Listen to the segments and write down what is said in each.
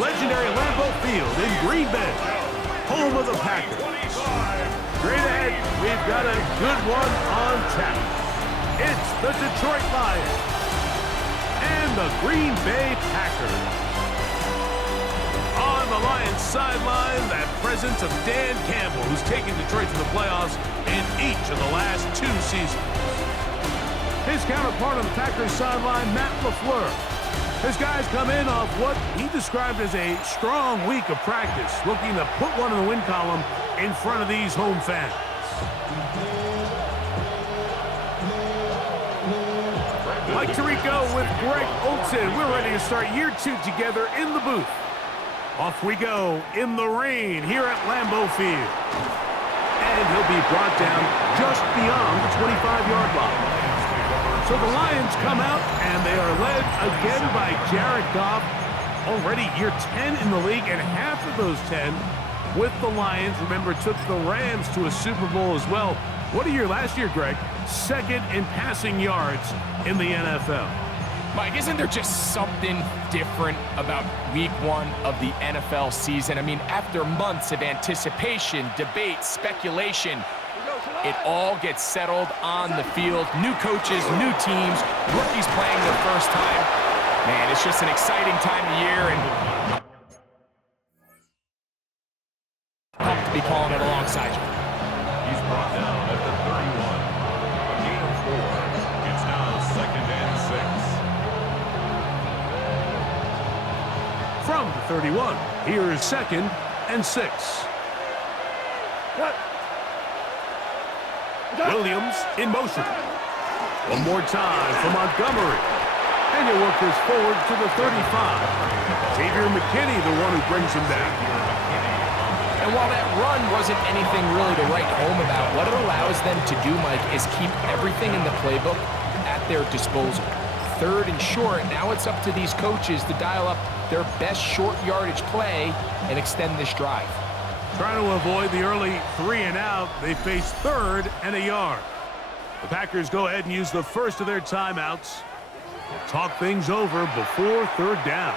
legendary Lambeau Field in Green Bay, home of the Packers. Straight ahead, we've got a good one on tap. It's the Detroit Lions and the Green Bay Packers. On the Lions sideline, that presence of Dan Campbell, who's taken Detroit to the playoffs in each of the last 2 seasons. His counterpart on the Packers sideline, Matt LaFleur. His guys come in off what he described as a strong week of practice, looking to put one in the win column in front of these home fans. Mike Tirico with Greg Olsen. We're ready to start year 2 together in the booth. Off we go in the rain here at Lambeau Field. And he'll be brought down just beyond the 25-yard line. So the Lions come out, and they are led again by Jared Goff. Already year 10 in the league, and half of those 10 with the Lions. Remember, took the Rams to a Super Bowl as well. What a year last year, Greg. Second in passing yards in the NFL. Mike, isn't there just something different about week 1 of the NFL season? I mean, after months of anticipation, debate, speculation, it all gets settled on the field. New coaches, new teams, rookies playing their first time. Man, it's just an exciting time of year, and pumped to be calling it alongside you. He's brought down at the 31. A gain of 4. It's now 2nd and 6. From the 31, here is 2nd and 6. What? Williams in motion. One more time for Montgomery. And he'll work this forward to the 35. Xavier McKinney, the one who brings him down. And while that run wasn't anything really to write home about, what it allows them to do, Mike, is keep everything in the playbook at their disposal. 3rd and short, now it's up to these coaches to dial up their best short yardage play and extend this drive. Trying to avoid the early 3 and out, they face 3rd and a yard. The Packers go ahead and use the first of their timeouts. Talk things over before 3rd down.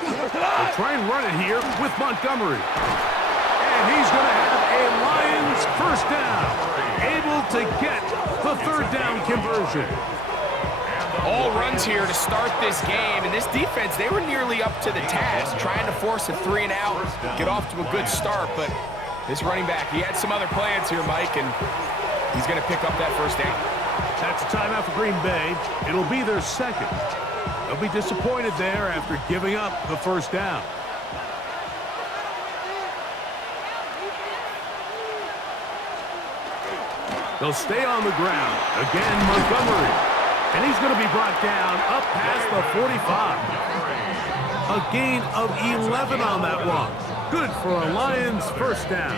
They'll try and run it here with Montgomery. And he's going to have a Lions first down. Able to get the 3rd down conversion. All runs here to start this game, and this defense, they were nearly up to the task, trying to force a 3 and out, get off to a good start, but this running back, he had some other plans here, Mike, and he's going to pick up that first down. That's a timeout for Green Bay. It'll be their 2nd. They'll be disappointed there after giving up the first down. They'll stay on the ground. Again, Montgomery. And he's going to be brought down up past the 45. A gain of 11 on that one. Good for a Lions first down.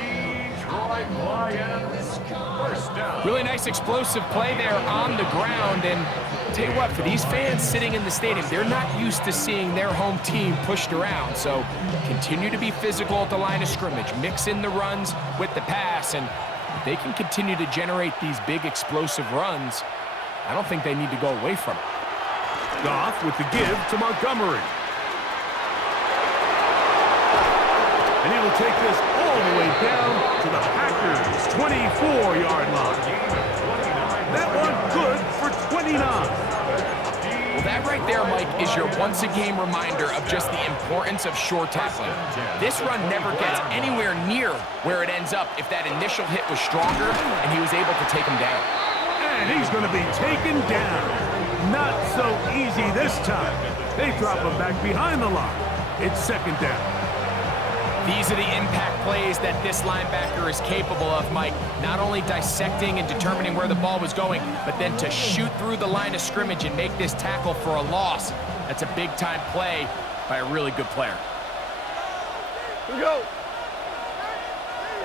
Really nice explosive play there on the ground. And tell you what, for these fans sitting in the stadium, they're not used to seeing their home team pushed around. So continue to be physical at the line of scrimmage. Mix in the runs with the pass. And if they can continue to generate these big explosive runs, I don't think they need to go away from it. Goff with the give to Montgomery. And he will take this all the way down to the Packers' 24-yard line. That one good for 29. Well, that right there, Mike, is your once-a-game reminder of just the importance of short tackling. This run never gets anywhere near where it ends up if that initial hit was stronger and he was able to take him down. And he's going to be taken down. Not so easy this time. They drop him back behind the line. It's second down. These are the impact plays that this linebacker is capable of, Mike. Not only dissecting and determining where the ball was going, but then to shoot through the line of scrimmage and make this tackle for a loss. That's a big-time play by a really good player. Here we go.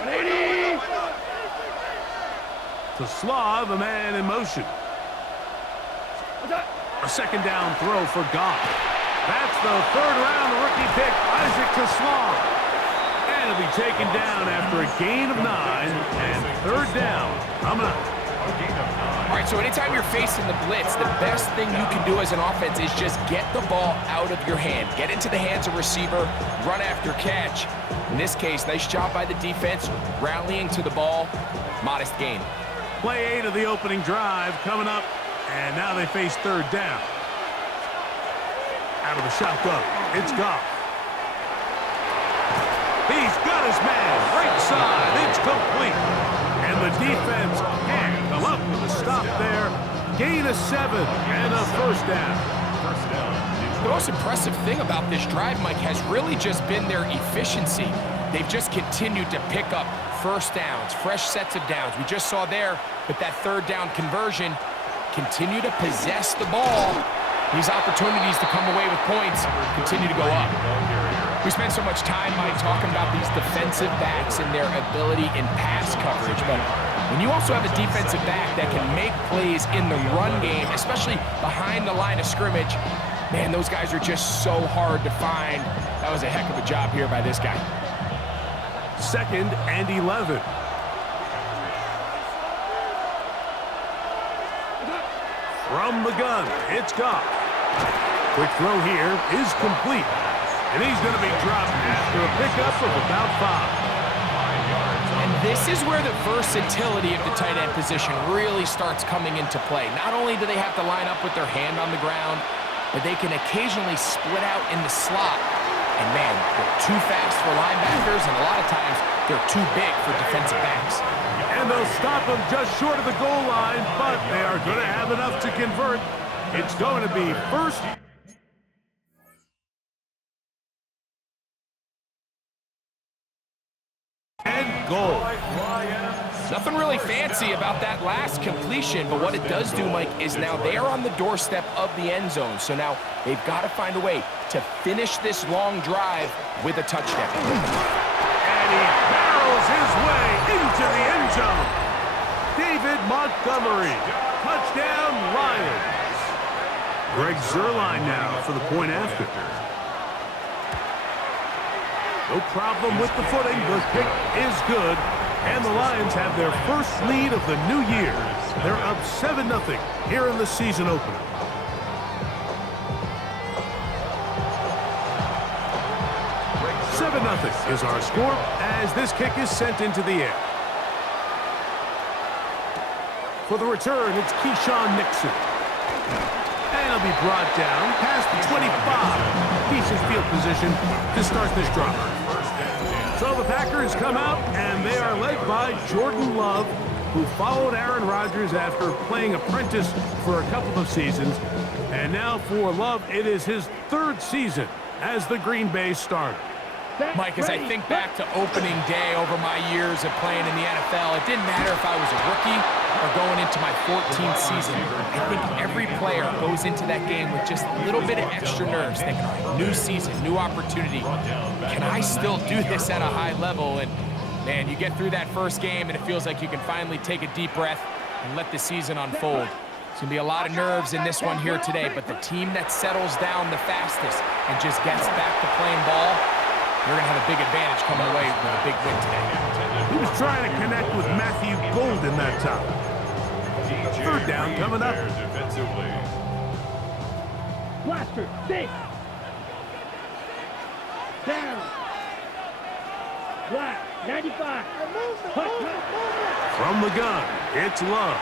180. To Slav, a man in motion. A second down throw for Goff. That's the third-round rookie pick, Isaac to Slav. And he'll be taken down after a gain of 9, and third down coming up. All right, so anytime you're facing the blitz, the best thing you can do as an offense is just get the ball out of your hand. Get into the hands of receiver, run after catch. In this case, nice job by the defense, rallying to the ball, modest gain. Play 8 of the opening drive coming up, and now they face third down. Out of the shotgun, it's Goff. He's got his man, right side, it's complete. And the defense can't come up with a stop there. Gain of 7 and a first down. The most impressive thing about this drive, Mike, has really just been their efficiency. They've just continued to pick up first downs, fresh sets of downs. We just saw there with that third down conversion, continue to possess the ball. These opportunities to come away with points continue to go up. We spend so much time, Mike, talking about these defensive backs and their ability in pass coverage, but when you also have a defensive back that can make plays in the run game, especially behind the line of scrimmage, man, those guys are just so hard to find. That was a heck of a job here by this guy. Second and 11. From the gun, it's Goff. Quick throw here is complete. And he's going to be dropped after a pickup of about 5. And this is where the versatility of the tight end position really starts coming into play. Not only do they have to line up with their hand on the ground, but they can occasionally split out in the slot. And man, they're too fast for linebackers, and a lot of times they're too big for defensive backs. And they'll stop him just short of the goal line, but they are going to have enough to convert. It's going to be first and goal. Nothing really fancy about that last completion, but what it does do, Mike, is now they are on the doorstep of the end zone. So now they've got to find a way to finish this long drive with a touchdown. And he barrels his way into the end zone. David Montgomery, touchdown Lions. Greg Zuerlein now for the point after. No problem with the footing. The kick is good. And the Lions have their first lead of the new year. They're up 7-0 here in the season opener. $7-0 is our score as this kick is sent into the air. For the return, it's Keyshawn Nixon. And he'll be brought down past the 25. Decent field position to start this drive. So the Packers come out, and they are led by Jordan Love, who followed Aaron Rodgers after playing apprentice for a couple of seasons. And now for Love, it is his third season as the Green Bay starter. Mike, as I think back to opening day over my years of playing in the NFL, it didn't matter if I was a rookie or going into my 14th season. I think every player goes into that game with just a little bit of extra nerves, thinking, all right, new season, new opportunity. Can I still do this at a high level? And, man, you get through that first game, and it feels like you can finally take a deep breath and let the season unfold. It's going to be a lot of nerves in this one here today, but the team that settles down the fastest and just gets back to playing ball, they're going to have a big advantage coming away with a big win today. He was trying to connect with Matthew Golden that time. Third down coming up. Blaster, stay. Down. Black, 95. From the gun, it's Love.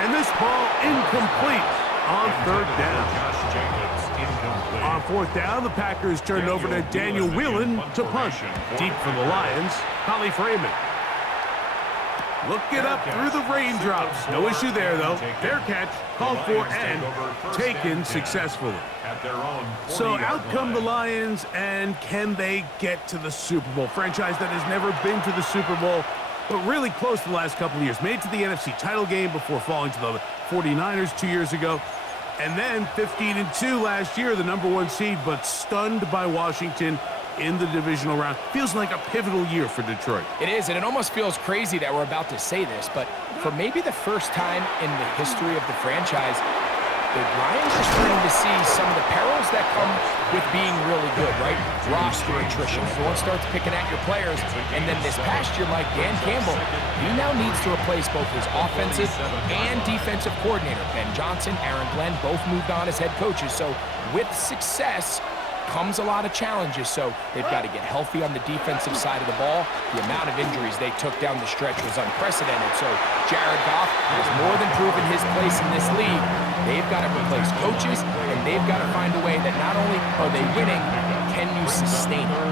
And this ball incomplete on third down. Josh Jacobs, incomplete. On fourth down, the Packers turned over to Daniel Whelan to punt. Deep for the Lions, Holly Freeman. Look it up through the raindrops. No issue there, though. Fair catch, called for and taken successfully. At their own So 40-yard out come the line. Lions, and can they get to the Super Bowl? Franchise that has never been to the Super Bowl, but really close the last couple of years. Made it to the NFC title game before falling to the 49ers 2 years ago. And then 15-2 last year, the #1 seed, but stunned by Washington in the divisional round. Feels like a pivotal year for Detroit. It is, and it almost feels crazy that we're about to say this, but for maybe the first time in the history of the franchise, the Lions are starting to see some of the perils that come with being really good, right? Roster attrition. Everyone starts picking at your players. And then this past year, like Dan Campbell, he now needs to replace both his offensive and defensive coordinator. Ben Johnson, Aaron Glenn, both moved on as head coaches. So with success comes a lot of challenges. So they've got to get healthy on the defensive side of the ball. The amount of injuries they took down the stretch was unprecedented. So Jared Goff has more than proven his place in this league. They've got to replace coaches, and they've got to find a way that not only are they winning, can you sustain it?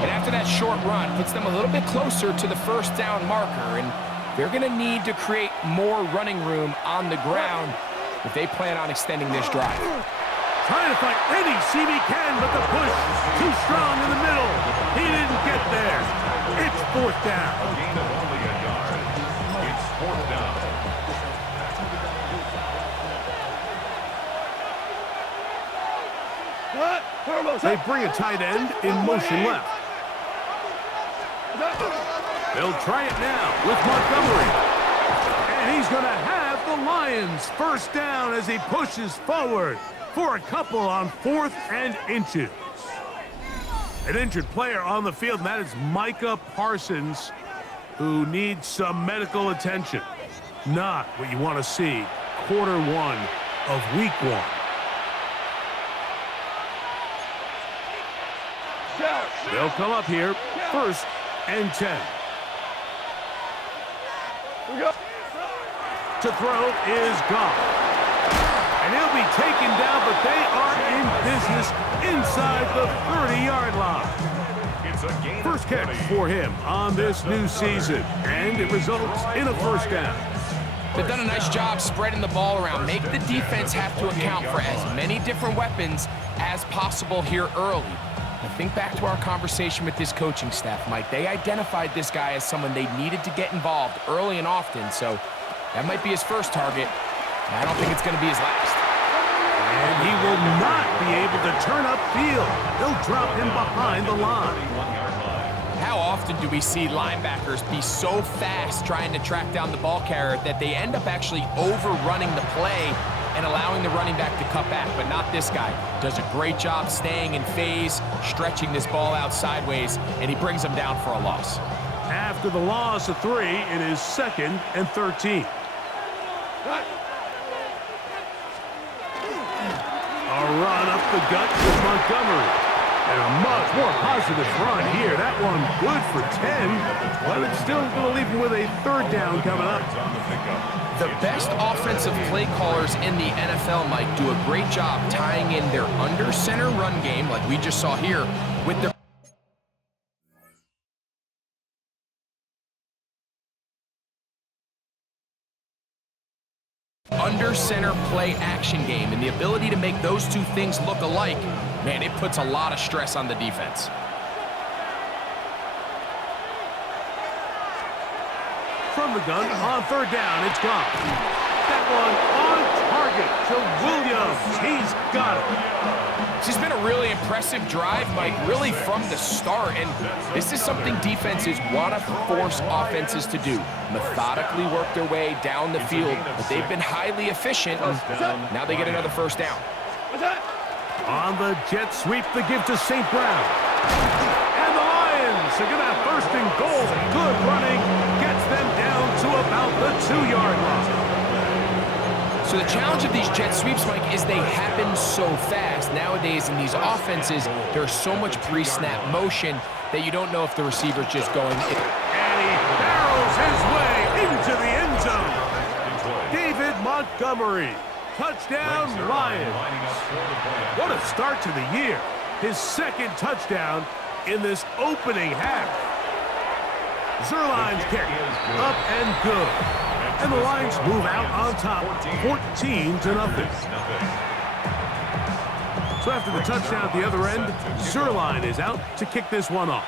And after that short run, puts them a little bit closer to the first down marker, and they're going to need to create more running room on the ground if they plan on extending this drive. Trying to find any seam he can, but the push too strong in the middle. He didn't get there. It's fourth down. A gain of only a yard. It's fourth down. They bring a tight end in motion left. They'll try it now with Montgomery. And he's going to have the Lions first down as he pushes forward for a couple on 4th and inches. An injured player on the field, and that is Micah Parsons, who needs some medical attention. Not what you want to see quarter one of week one. They'll come up here, 1st and 10. To throw is Goff. And he'll be taken down, but they are in business inside the 30-yard line. It's a gain First of catch 20. for him on this new season, and it results in a first down. They've done a nice job spreading the ball around. Make the defense have to account for as many different weapons as possible here early. I think back to our conversation with this coaching staff, Mike. They identified this guy as someone they needed to get involved early and often, so that might be his first target. I don't think it's going to be his last. And he will not be able to turn upfield. They'll drop him behind the line. 31-yard line. How often do we see linebackers be so fast trying to track down the ball carrier that they end up actually overrunning the play and allowing the running back to cut back, but not this guy. Does a great job staying in phase, stretching this ball out sideways, and he brings them down for a loss. After the loss of 3, it is 2nd and 13. A run up the gut with Montgomery. And a much more positive run here. That one good for 10, but it's still going to leave him with a 3rd down coming up. On the pickup. The best offensive play callers in the NFL, Mike, do a great job tying in their under center run game, like we just saw here, with their under center play action game, and the ability to make those two things look alike, man, it puts a lot of stress on the defense. From the gun, on 3rd down, it's gone. That one on target to Williams. He's got it. This has been a really impressive drive, Mike, really from the start, and this is something defenses want to force offenses to do. Methodically work their way down the field, but they've been highly efficient, and now they get another first down. On the jet sweep, the give to St. Brown. And the Lions are going to have 1st and goal. Good running gets them down to about the 2-yard line. So the challenge of these jet sweeps, Mike, is they happen so fast. Nowadays in these offenses, there's so much pre-snap motion that you don't know if the receiver's just going. And he barrels his way into the end zone. David Montgomery, touchdown Lions. What a start to the year. His second touchdown in this opening half. Zerline's kick, up and good. And the Lions move out on top, 14-0. So after the touchdown at the other end, Zerline is out to kick this one off.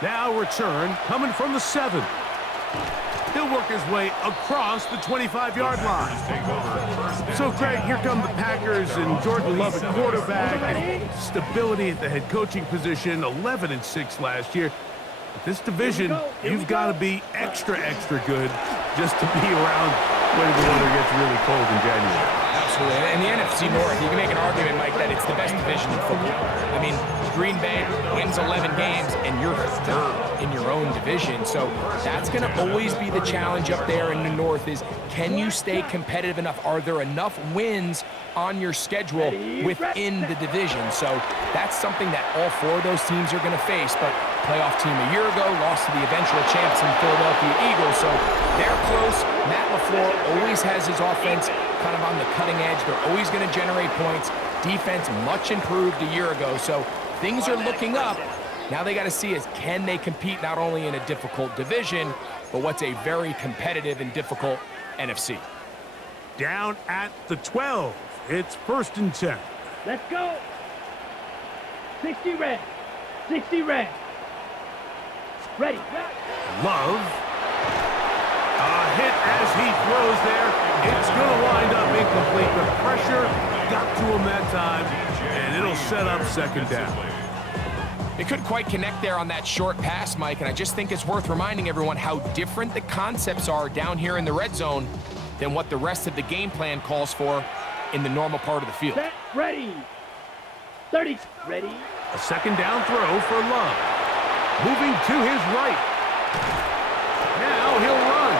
Now return coming from the 7. He'll work his way across the 25-yard line. So, Craig, here come the Packers and Jordan Love at quarterback. Stability at the head coaching position, 11-6 last year. But this division, you've got to be extra good just to be around when the weather gets really cold in January. Absolutely. And the NFC North, you can make an argument, Mike, that it's the best division in football. I mean, Green Bay wins 11 games, and you're third in your own division. So that's going to always be the challenge up there in the North is, can you stay competitive enough? Are there enough wins on your schedule within the division? So that's something that all 4 of those teams are going to face. But playoff team a year ago lost to the eventual champs in Philadelphia Eagles. So they're close. Matt LaFleur always has his offense kind of on the cutting edge. They're always going to generate points. Defense much improved a year ago. So things are looking up. Now they got to see is, can they compete not only in a difficult division, but what's a very competitive and difficult NFC. Down at the 12. It's 1st and 10. Let's go. 60 red. 60 red. Ready. Love. A hit as he throws there. It's going to wind up incomplete. The pressure got to him that time, and it'll set up 2nd down. They couldn't quite connect there on that short pass, Mike, and I just think it's worth reminding everyone how different the concepts are down here in the red zone than what the rest of the game plan calls for in the normal part of the field. Set, ready. 30, ready. A 2nd down throw for Love. Moving to his right. Now he'll run.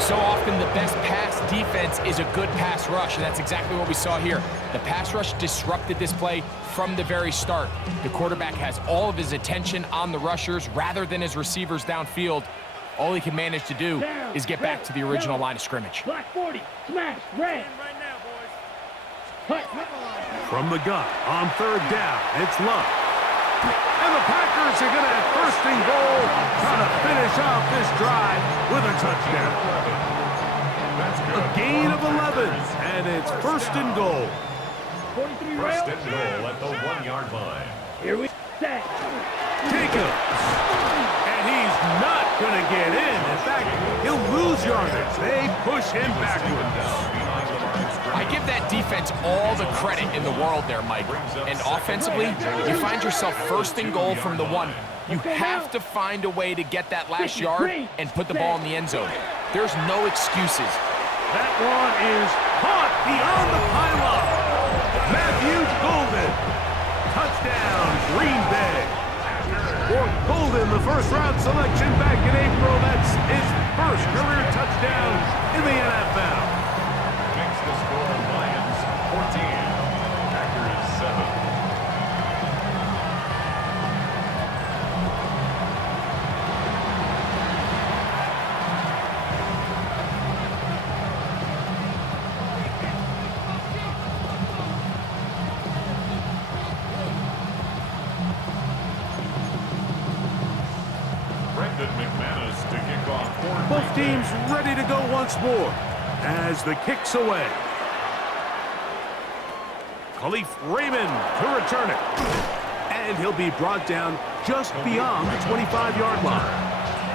So often the best pass defense is a good pass rush, and that's exactly what we saw here. The pass rush disrupted this play from the very start. The quarterback has all of his attention on the rushers rather than his receivers downfield. All he can manage to do is get back to the original line of scrimmage. Black 40, smash, red. From the gun on 3rd down, it's Love. And the Packers are going to have 1st and goal, trying to finish off this drive with a touchdown. A gain of 11, and it's 1st and goal. 43 rail. 1st and goal at the 1-yard line. Here we set. Jacobs. And he's not going to get in. In fact, he'll lose yardage. They push him backwards. I give that defense all the credit in the world there, Mike. And offensively, you find yourself 1st and goal from the 1. You have to find a way to get that last yard and put the ball in the end zone. There's no excuses. That one is caught beyond the pylon. Matthew Golden. Touchdown, Green Bay. For Golden, the 1st-round selection back in April. That's his 1st career touchdown in the NFL. Makes the score Lions 14, Packers 7. Both teams ready to go once more as the kick's away. Khalif Raymond to return it. And he'll be brought down just beyond the 25-yard line.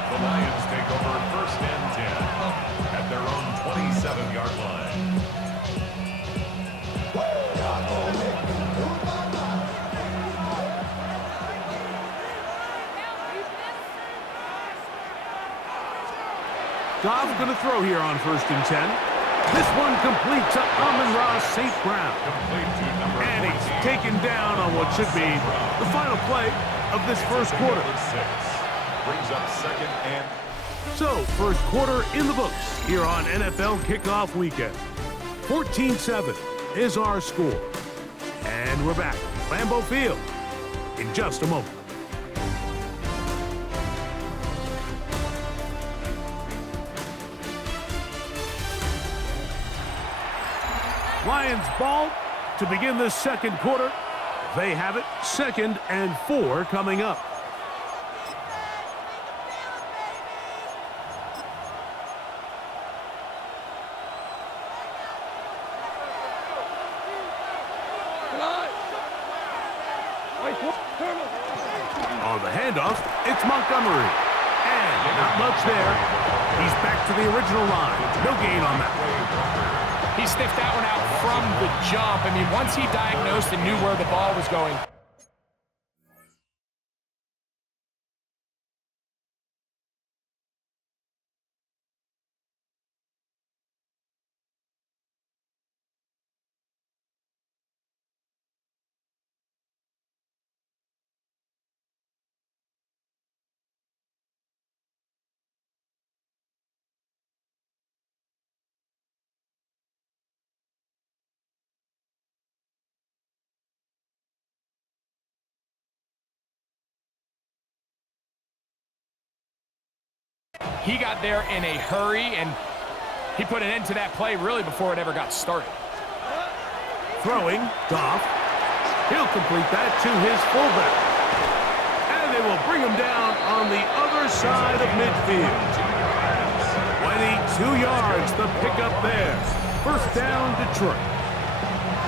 The Lions take over 1st and 10 at their own 27-yard line. Goff going to throw here on 1st and 10. This one complete to Amon-Ra St. Brown. And he's taken down on what should be the final play of this 1st quarter. Brings up 2nd and So, first quarter in the books here on NFL Kickoff Weekend. 14-7 is our score. And we're back, Lambeau Field, in just a moment. Lions ball to begin the second quarter. They have it, 2nd and 4 coming up. On the handoff, it's Montgomery. And not much there. He's back to the original line. No gain on that. He sniffed that one out from the jump. I mean, once he diagnosed and knew where the ball was going. He got there in a hurry, and he put an end to that play really before it ever got started. Throwing, Goff. He'll complete that to his fullback. And they will bring him down on the other side of midfield. 22 yards, the pickup there. First down, Detroit.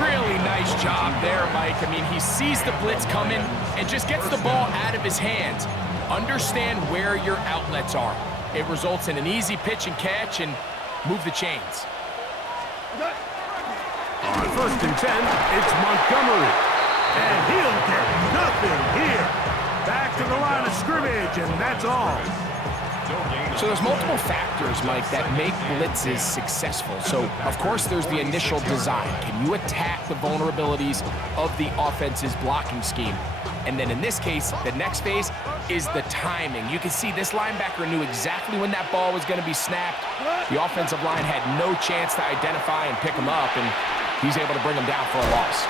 Really nice job there, Mike. I mean, he sees the blitz coming and just gets the ball out of his hands. Understand where your outlets are. It results in an easy pitch and catch and move the chains. On 1st and 10, it's Montgomery. And he'll get nothing here. Back to the line of scrimmage, and that's all. So there's multiple factors, Mike, that make blitzes successful. So, of course, there's the initial design. Can you attack the vulnerabilities of the offense's blocking scheme? And then in this case, the next phase is the timing. You can see this linebacker knew exactly when that ball was going to be snapped. The offensive line had no chance to identify and pick him up, and he's able to bring him down for a loss.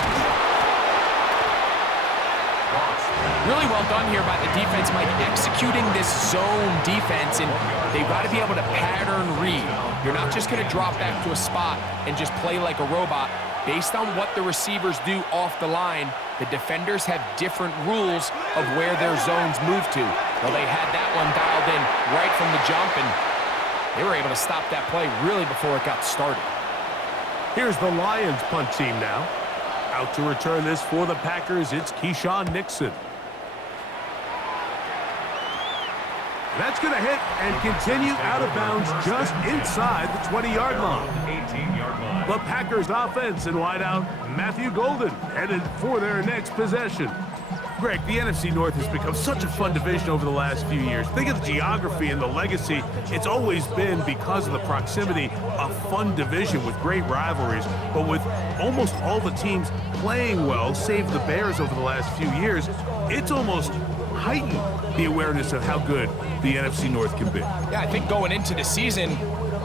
Really well done here by the defense, Mike, executing this zone defense, and they've got to be able to pattern read. You're not just going to drop back to a spot and just play like a robot. Based on what the receivers do off the line, the defenders have different rules of where their zones move to. Well, they had that one dialed in right from the jump, and they were able to stop that play really before it got started. Here's the Lions punt team now. Out to return this for the Packers, it's Keyshawn Nixon. That's going to hit and continue out of bounds just inside the 20-yard line. 18-yard line. The Packers offense in wideout, Matthew Golden, headed for their next possession. Greg, the NFC North has become such a fun division over the last few years. Think of the geography and the legacy. It's always been, because of the proximity, a fun division with great rivalries. But with almost all the teams playing well, save the Bears over the last few years, it's almost heightened the awareness of how good the NFC North can be. Yeah, I think going into the season,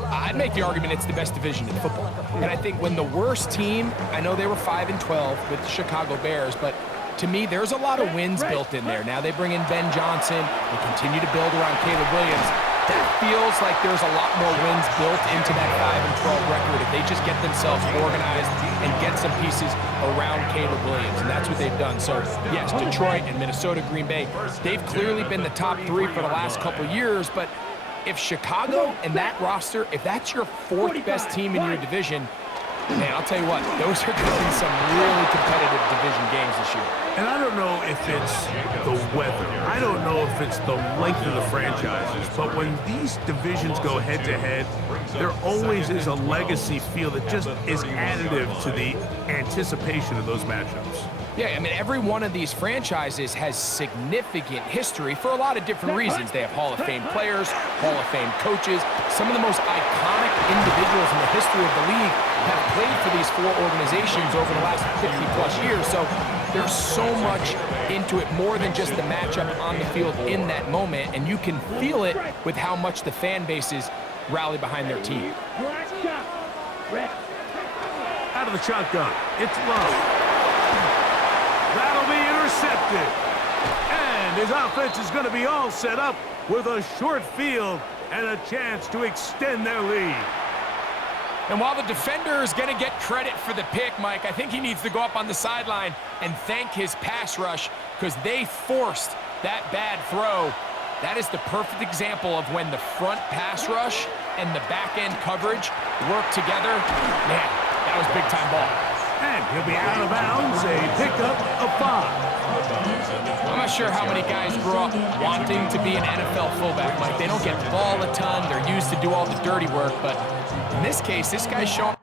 I'd make the argument it's the best division in football. And I think when the worst team, I know they were 5-12 with the Chicago Bears, but to me, there's a lot of wins built in there. Now they bring in Ben Johnson. They continue to build around Caleb Williams. That feels like there's a lot more wins built into that 5-12 record if they just get themselves organized and get some pieces around Caleb Williams, and that's what they've done. So, yes, Detroit and Minnesota, Green Bay, they've clearly been the top three for the last couple of years, but if Chicago and that roster, if that's your fourth best team in your division, man, I'll tell you what, those are going to be some really competitive division games this year. And I don't know if it's the weather. I don't know if it's the length of the franchises. But when these divisions go head-to-head, there always is a legacy feel that just is additive to the anticipation of those matchups. Yeah, I mean, every one of these franchises has significant history for a lot of different reasons. They have Hall of Fame players, Hall of Fame coaches. Some of the most iconic individuals in the history of the league have played for for these four organizations over the last 50-plus years. So there's so much into it, more than just the matchup on the field in that moment, and you can feel it with how much the fan bases rally behind their team. Out of the shotgun. It's low. That'll be intercepted. And his offense is going to be all set up with a short field and a chance to extend their lead. And while the defender is going to get credit for the pick, Mike, I think he needs to go up on the sideline and thank his pass rush because they forced that bad throw. That is the perfect example of when the front pass rush and the back-end coverage work together. Man, that was big-time ball. And he'll be out of bounds, a pickup of 5. I'm not sure how many guys grew up wanting to be an NFL fullback, Mike. They don't get the ball a ton. They're used to do all the dirty work, but in this case, this guy's showing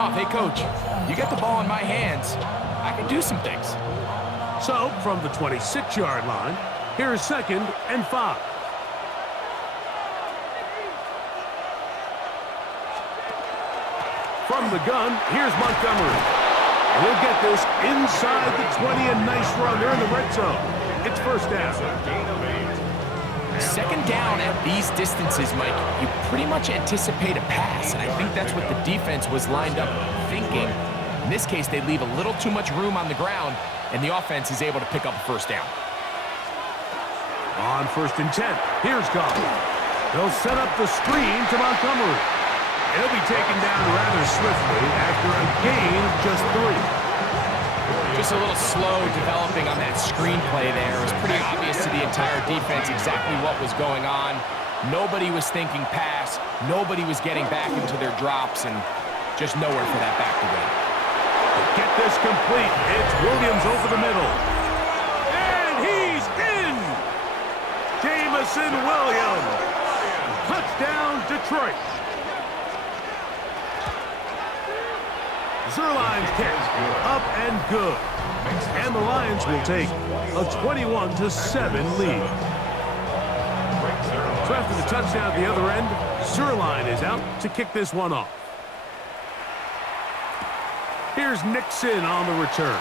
off. Hey, coach, you get the ball in my hands, I can do some things. So, from the 26-yard line, here is 2nd and 5. From the gun, here's Montgomery. He'll get this inside the 20, a nice run there in the red zone. It's first down. Second down at these distances, Mike, you pretty much anticipate a pass, and I think that's what the defense was lined up thinking. In this case, they leave a little too much room on the ground, and the offense is able to pick up a first down. On 1st and 10, here's Goff. They'll set up the screen to Montgomery. He'll be taken down rather swiftly after a gain of just 3. Just a little slow developing on that screenplay there. It was pretty obvious to the entire defense exactly what was going on. Nobody was thinking pass. Nobody was getting back into their drops, and just nowhere for that back to go. Get this complete. It's Williams over the middle. And he's in! Jamison Williams. Touchdown, Detroit. Zerline's kick, up and good. And the Lions will take a 21-7 lead. So after the touchdown at the other end, Zerline is out to kick this one off. Here's Nixon on the return.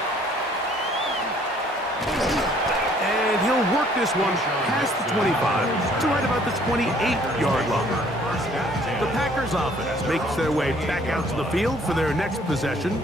And he'll work this one past the 25 to right about the 28-yard line. The Packers offense makes their way back out to the field for their next possession.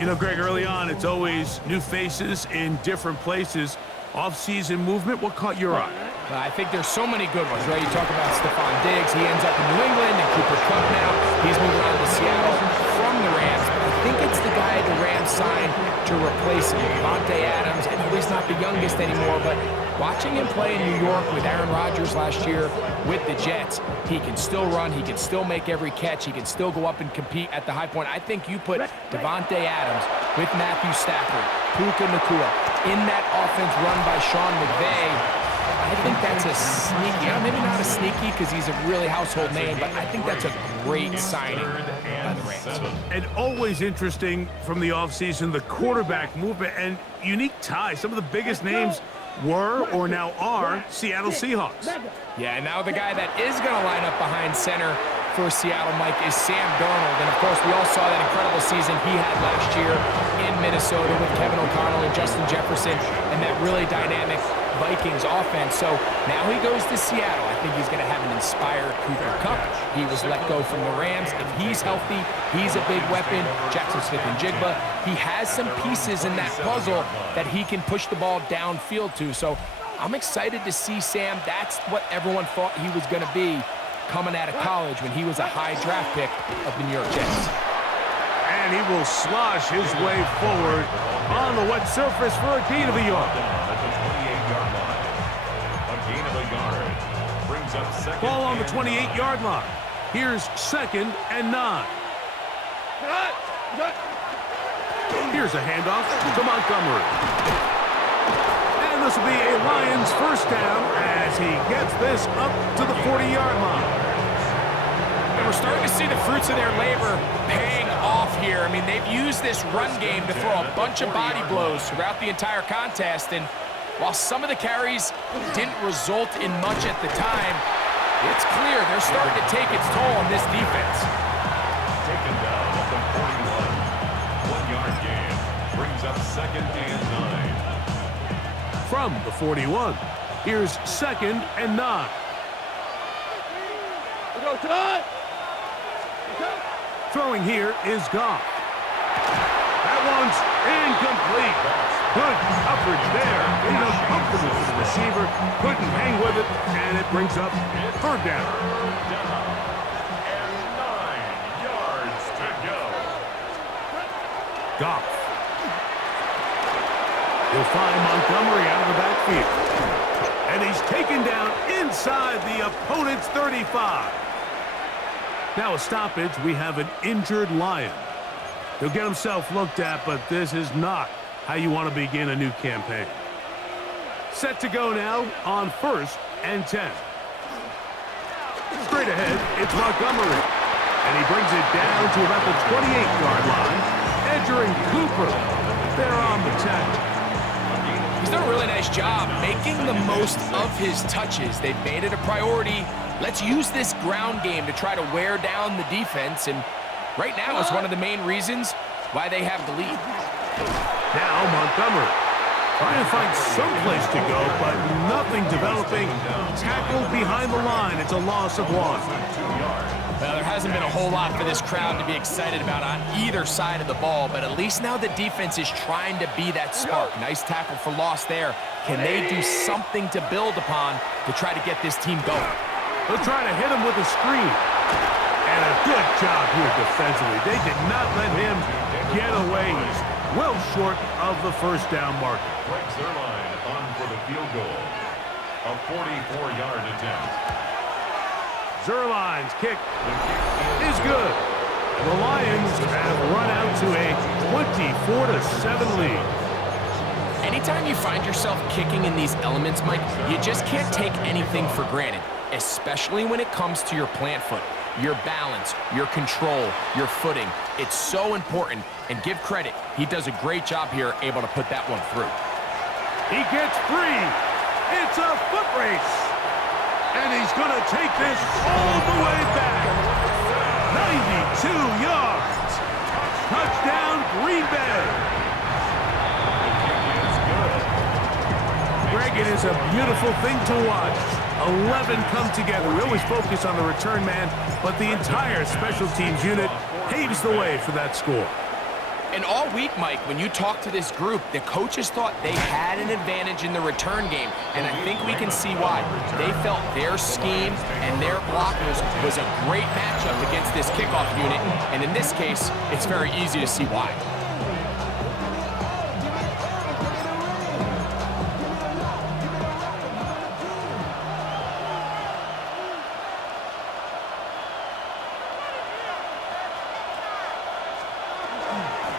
You know, Greg, early on, it's always new faces in different places. Off-season movement, what caught your eye? Well, I think there's so many good ones, right? You talk about Stephon Diggs. He ends up in New England, and Cooper Kupp now. He's moving on to Seattle from the Rams. But I think it's the guy the Rams signed to replace him, Davante Adams. I know he's not the youngest anymore, but watching him play in New York with Aaron Rodgers last year with the Jets, he can still run, he can still make every catch, he can still go up and compete at the high point. I think you put Davante Adams with Matthew Stafford, Puka Nacua, in that offense run by Sean McVay. I think that's a sneaky, maybe not a sneaky because he's a really household name, but I think that's a great signing by the Rams. And always interesting from the offseason, the quarterback movement and unique ties. Some of the biggest names were or now are Seattle Seahawks. Yeah, and now the guy that is going to line up behind center for Seattle, Mike, is Sam Darnold. And, of course, we all saw that incredible season he had last year in Minnesota with Kevin O'Connell and Justin Jefferson and that really dynamic Vikings offense. So now he goes to Seattle. I think he's going to have an inspired Cooper Kupp. He was let go from the Rams. If he's healthy, he's a big weapon. Jackson Smith-Njigba. He has some pieces in that puzzle that he can push the ball downfield to. So I'm excited to see Sam. That's what everyone thought he was going to be coming out of college when he was a high draft pick of the New York Jets. And he will slosh his way forward on the wet surface for a gain of a yard. Ball on the 28-yard line. Here's 2nd and 9. Here's a handoff to Montgomery. And this will be a Lions first down as he gets this up to the 40-yard line. And we're starting to see the fruits of their labor paying off here. I mean, they've used this run game to throw a bunch of body blows throughout the entire contest. And while some of the carries didn't result in much at the time, It's clear they're starting to take its toll on this defense. Taken down at the 41. 1-yard gain. Brings up 2nd and 9. From the 41, here's 2nd and 9. We go, Todd. Throwing here is Goff. That one's incomplete. Good coverage there. Uncomfortable for the receiver. Couldn't hang with it, and it brings up 3rd down. And 9 yards to go. Goff. He'll find Montgomery out of the backfield. And he's taken down inside the opponent's 35. Now a stoppage, we have an injured Lion. He'll get himself looked at, but this is not how you want to begin a new campaign. Set to go now on 1st and 10. Straight ahead, it's Montgomery. And he brings it down to about the 28-yard line. Edger and Cooper, they're on the tackle. He's done a really nice job making the most of his touches. They've made it a priority. Let's use this ground game to try to wear down the defense, and right now is one of the main reasons why they have the lead. Now Montgomery trying to find some place to go, but nothing developing. Tackled behind the line. It's a loss of 1. Well, there hasn't been a whole lot for this crowd to be excited about on either side of the ball, but at least now the defense is trying to be that spark. Nice tackle for loss there. Can they do something to build upon to try to get this team going? They'll try to hit him with a screen. And a good job here defensively. They did not let him get away. He's well short of the 1st down marker. Greg Zuerlein on for the field goal. A 44-yard attempt. Zuerlein's kick is good. And the Lions have run out to a 24-7 lead. Anytime you find yourself kicking in these elements, Mike, you just can't take anything for granted, especially when it comes to your plant foot, your balance, your control, your footing. It's so important, and give credit. He does a great job here, able to put that one through. He gets free. It's a foot race. And he's going to take this all the way back. 92 yards. Touchdown, Green Bay. Greg, it is a beautiful thing to watch. 11 come together. We always focus on the return man, but the entire special teams unit paves the way for that score. And all week, Mike, when you talk to this group, the coaches thought they had an advantage in the return game, and I think we can see why. They felt their scheme and their blockers was a great matchup against this kickoff unit, and in this case, it's very easy to see why.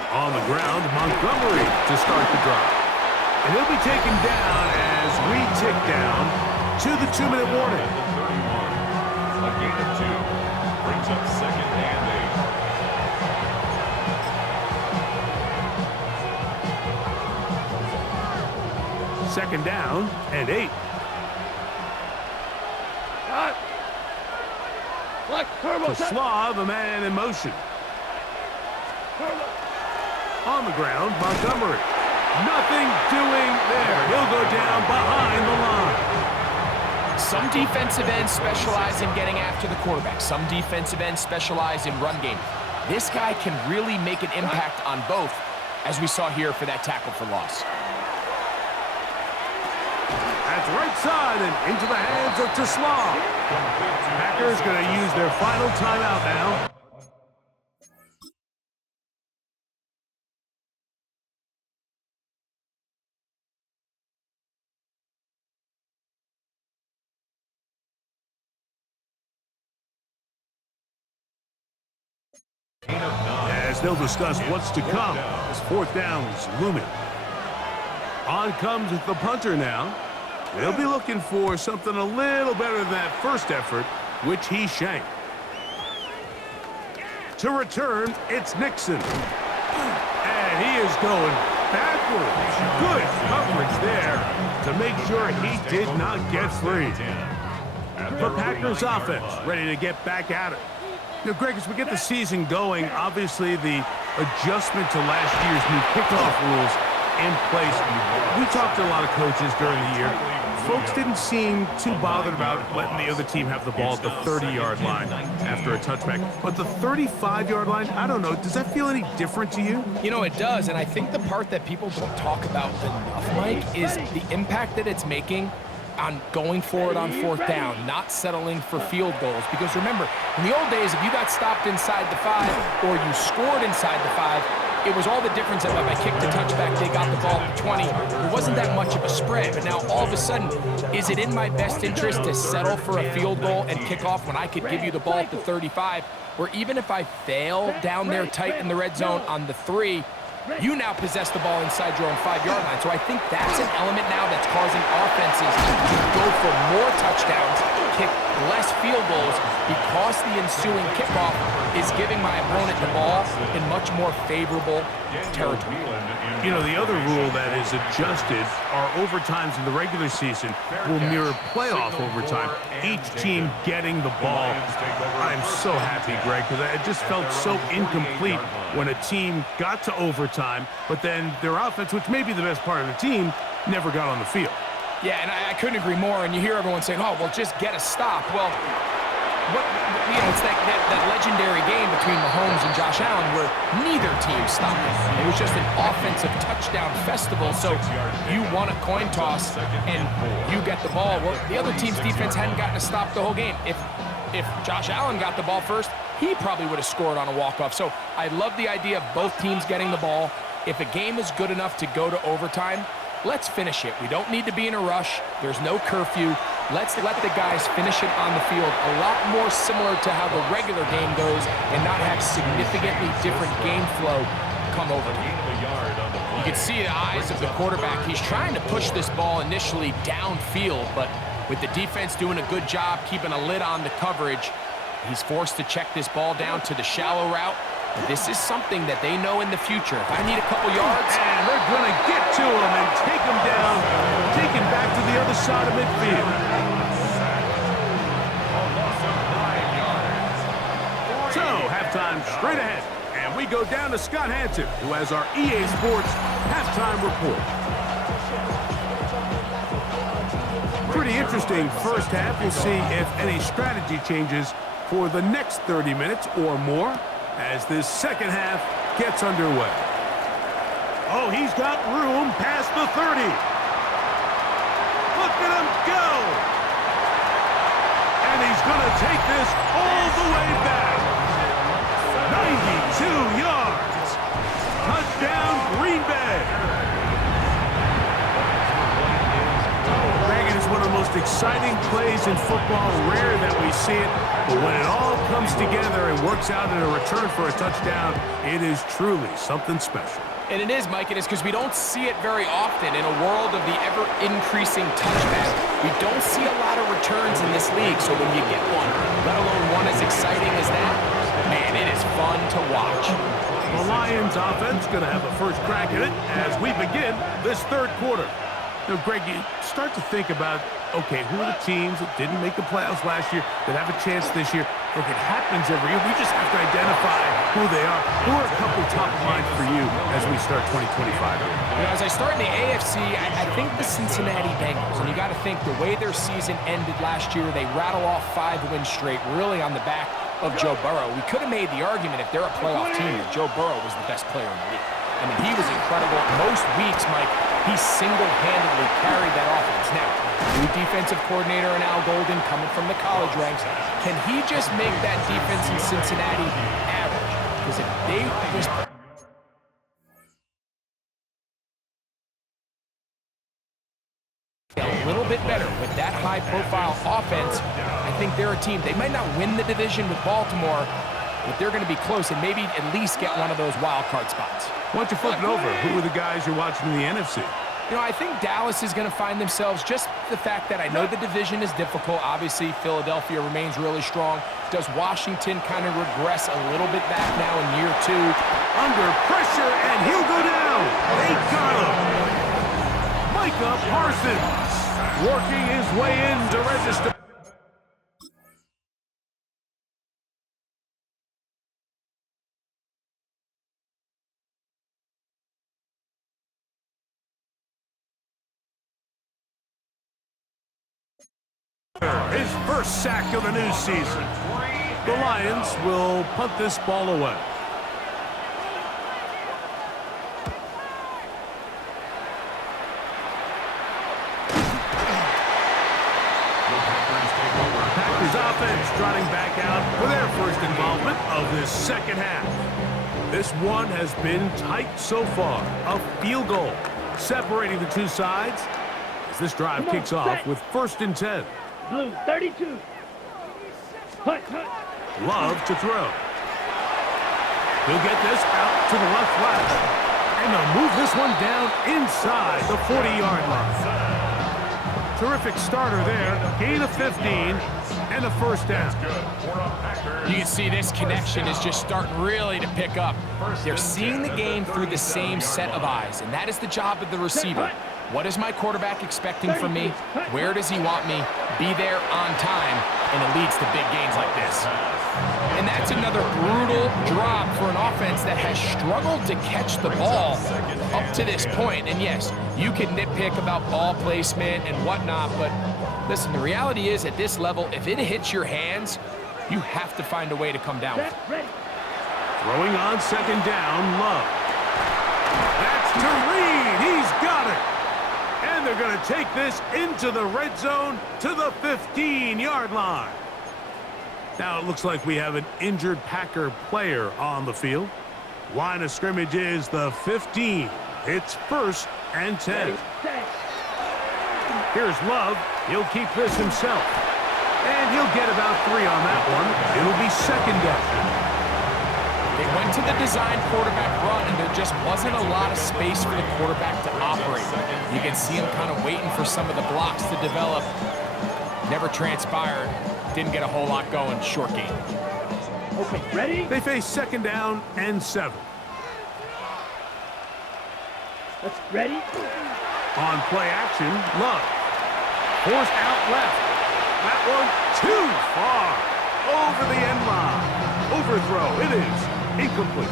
On the ground, Montgomery to start the drive. And he'll be taken down as we tick down to the 2-minute warning. A gain of 2. Brings up 2nd and 8. 2nd down and 8. To Slav, a man in motion. On the ground, Montgomery. Nothing doing there. He'll go down behind the line. Some defensive ends specialize in getting after the quarterback. Some defensive ends specialize in run game. This guy can really make an impact on both, as we saw here for that tackle for loss. That's right side and into the hands of Teslav. Packers going to use their final timeout now. As they'll discuss what's to come as 4th down's looming. On comes the punter now. They'll be looking for something a little better than that first effort, which he shanked. To return, it's Nixon. And he is going backwards. Good coverage there to make sure he did not get free. At for Packers offense, ready to get back at it. You know, Greg, as we get the season going, obviously the adjustment to last year's new kickoff rules in place. We talked to a lot of coaches during the year. Folks didn't seem too bothered about letting the other team have the ball at the 30-yard line after a touchback. But the 35-yard line, I don't know, does that feel any different to you? You know, it does, and I think the part that people don't talk about enough, Mike, is the impact that it's making on going forward on fourth down, not settling for field goals. Because remember, in the old days, if you got stopped inside the 5 or you scored inside the 5, it was all the difference that if I kicked a touchback, they got the ball at the 20. It wasn't that much of a spread. But now all of a sudden, is it in my best interest to settle for a field goal and kick off when I could give you the ball at the 35? Or even if I fail down there tight in the red zone on the 3, you now possess the ball inside your own 5-yard line. So I think that's an element now that's causing offenses to go for more touchdowns, kick less field goals, because the ensuing kickoff is giving my opponent the ball in much more favorable territory. You know, the other rule that is adjusted are overtimes in the regular season will mirror playoff overtime, each team getting the ball. I'm so happy, Greg, because it just felt so incomplete when a team got to overtime, but then their offense, which may be the best part of the team, never got on the field. Yeah, and I couldn't agree more, and you hear everyone saying, oh, well, just get a stop. Well, it's that legendary game between Mahomes and Josh Allen where neither team stopped it. It was just an offensive touchdown festival, so you won a coin toss and you get the ball. Well, the other team's defense hadn't gotten a stop the whole game. If Josh Allen got the ball first, he probably would have scored on a walk-off. So I love the idea of both teams getting the ball. If a game is good enough to go to overtime, let's finish it. We don't need to be in a rush. There's no curfew. Let's let the guys finish it on the field. A lot more similar to how the regular game goes and not have significantly different game flow come over. You can see the eyes of the quarterback. He's trying to push this ball initially downfield, but with the defense doing a good job keeping a lid on the coverage, he's forced to check this ball down to the shallow route. This is something that they know in the future. If I need a couple yards, and they're going to get to him and take him down, take him back to the other side of midfield. So, halftime straight ahead, and we go down to Scott Hanson, who has our EA Sports halftime report. Pretty interesting first half. We'll see if any strategy changes for the next 30 minutes or more as this second half gets underway. Oh, he's got room past the 30. Look at him go. And he's going to take this all the way back. 92 yards. Touchdown, Green Bay. It is one of the most exciting plays in football. Rare that we see it, but when it all comes together and works out in a return for a touchdown, it is truly something special. and it is, Mike, it is because we don't see it very often in a world of the ever-increasing touchback. We don't see a lot of returns in this league, so when you get one, let alone one as exciting as that, man, it is fun to watch. The Lions offense going to have a first crack at it as we begin this third quarter. Now, Greg, you start to think about, okay, who are the teams that didn't make the playoffs last year that have a chance this year? Look, it happens every year. We just have to identify who they are. Who are a couple top lines for you as we start 2025? You know, as I start in the AFC, I think the Cincinnati Bengals, and you got to think the way their season ended last year, they rattle off 5 wins straight, really on the back of Joe Burrow. We could have made the argument if they're a playoff team that Joe Burrow was the best player in the league. I mean, he was incredible. Most weeks, Mike, he single-handedly carried that offense. Now, new defensive coordinator and Al Golden coming from the college ranks. Can he just make that defense in Cincinnati average? Because if they just a little bit better with that high-profile offense, I think they're a team. They might not win the division with Baltimore, but they're going to be close and maybe at least get one of those wild card spots. Why don't you flip it over? Who are the guys you're watching in the NFC? You know, I think Dallas is going to find themselves, just the fact that I know the division is difficult. Obviously, Philadelphia remains really strong. Does Washington kind of regress a little bit back now in year 2? Under pressure, and he'll go down. They got him. Micah Parsons working his way in to register. First sack of the new season. The Lions will punt this ball away. Packers offense trotting back out for their first involvement of this second half. This one has been tight so far. A field goal separating the two sides as this drive kicks off with 1st and 10. Blue, 32. Hut, hut. Love to throw. He'll get this out to the left flat. And they'll move this one down inside the 40-yard line. Terrific starter there. Gain of 15 and a first down. You can see this connection is just starting really to pick up. They're seeing the game through the same set of eyes, and that is the job of the receiver. What is my quarterback expecting from me? Where does he want me? Be there on time, and it leads to big gains like this. And that's another brutal drop for an offense that has struggled to catch the ball up to this point. And yes, you can nitpick about ball placement and whatnot, but listen, the reality is at this level, if it hits your hands, you have to find a way to come down with it. Throwing on 2nd down, Love. That's to Reed. He's got it. And they're going to take this into the red zone to the 15-yard line. Now it looks like we have an injured Packer player on the field. Line of scrimmage is the 15. It's 1st and 10. Here's Love. He'll keep this himself. And he'll get about 3 on that one. It'll be 2nd down. They went to the design quarterback run, and there just wasn't a lot of space for the quarterback to operate. You can see him kind of waiting for some of the blocks to develop. Never transpired. Didn't get a whole lot going. Short game. Okay, ready? They face 2nd down and 7. Let's ready. On play action, Love. Forced out left. That one too far. Over the end line. Overthrow. It is incomplete.